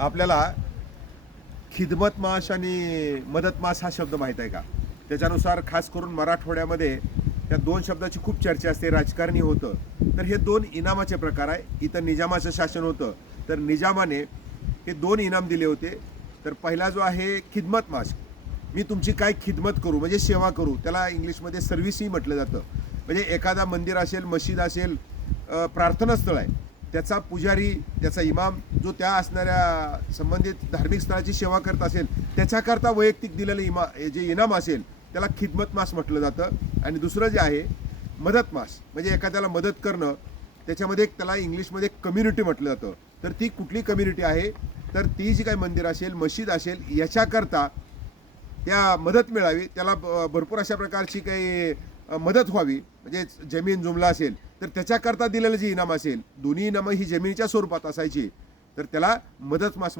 आपल्याला खिदमत माश आणि मदत मास हा शब्द माहीत आहे का? त्याच्यानुसार खास करून मराठवाड्यामध्ये त्या दोन शब्दाची खूप चर्चा असते, राजकारणी होतं. तर हे दोन इनामाचे प्रकार आहे. इथं निजामाचं शासन होतं, तर निजामाने हे दोन इनाम दिले होते. तर पहिला जो आहे खिदमत माश, मी तुमची काय खिदमत करू म्हणजे सेवा करू, त्याला इंग्लिशमध्ये सर्व्हिसही म्हटलं जातं. म्हणजे एखादा मंदिर असेल, मशीद असेल, प्रार्थनास्थळ आहे, त्याचा पुजारी, त्याचा इमाम जो त्या असणाऱ्या संबंधित धार्मिक स्थळाची सेवा करत असेल, त्याच्याकरता वैयक्तिक दिलेलं जे इनाम असेल त्याला खिदमत मास म्हटलं जातं. आणि दुसरं जे आहे मदत मास, म्हणजे एखाद्याला मदत करणं, त्याच्यामध्ये त्याला इंग्लिशमध्ये कम्युनिटी म्हटलं जातं. तर ती कुठली कम्युनिटी आहे, तर ती जी काही मंदिर असेल, मशीद असेल, याच्याकरता त्या मदत मिळावी, त्याला भरपूर अशा प्रकारची काही मदत व्हावी, म्हणजे जमीन जुमला असेल तर त्याच्याकरता दिलेलं जे इनाम असेल, दोन्ही इनामं ही जमिनीच्या स्वरूपात असायची, तर त्याला मदत मास